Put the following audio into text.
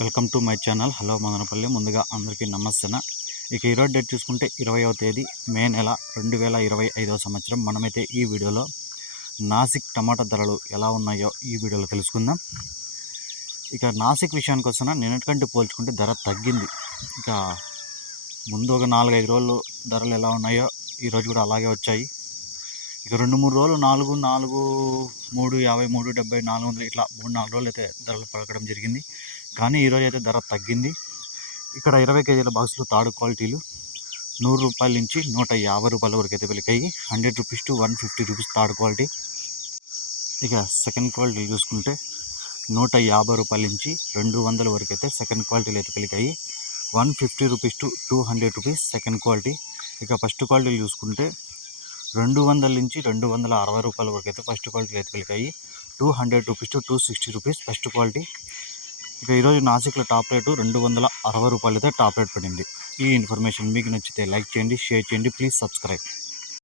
Welcome to my channel. Hello Madanapalle. ముందుగా అందరికీ నమస్తేన? ఇక ఈరోజు డేట్ చూసుకుంటే ఇరవయో తేదీ మే నెల రెండు వేల ఇరవై ఐదవ సంవత్సరం. మనమైతే ఈ వీడియోలో నాసిక్ టమాటా ధరలు ఎలా ఉన్నాయో ఈ వీడియోలో తెలుసుకుందాం. ఇక నాసిక్ విషయానికి వస్తున్నా నిన్నటికంటే పోల్చుకుంటే ధర తగ్గింది. ఇక ముందు ఒక నాలుగైదు రోజులు ధరలు ఎలా ఉన్నాయో ఈరోజు కూడా అలాగే వచ్చాయి. ఇక రెండు మూడు రోజులు నాలుగు నాలుగు మూడు యాభై మూడు డెబ్బై నాలుగు వందలు ఇట్లా మూడు నాలుగు రోజులు అయితే ధరలు పలకడం జరిగింది. కానీ ఈరోజు అయితే ధర తగ్గింది. ఇక్కడ ఇరవై కేజీల బాక్సులు తాడు క్వాలిటీలు. నూరు రూపాయల నుంచి నూట యాభై రూపాయల వరకు అయితే పెరిగాయి hundred rupees to one fifty rupees third quality. ఇక సెకండ్ క్వాలిటీ చూసుకుంటే నూట యాభై రూపాయల నుంచి రెండు వందల వరకు అయితే సెకండ్ క్వాలిటీలు అయితే పెరిగాయి one fifty rupees to two hundred rupees second quality. ఇక ఫస్ట్ క్వాలిటీలు చూసుకుంటే రెండు వందల నుంచి రెండు వందల అరవై రూపాయల వరకు అయితే ఫస్ట్ క్వాలిటీలు అయితే పెరిగాయి two hundred rupees to two sixty rupees first quality. ఇక ఈరోజు నాసిక్లో టాప్ రేటు రెండు వందల అరవై రూపాయలతో టాప్ రేట్ పడింది. ఈ ఇన్ఫర్మేషన్ మీకు నచ్చితే లైక్ చేయండి షేర్ చేయండి ప్లీజ్ సబ్స్క్రైబ్.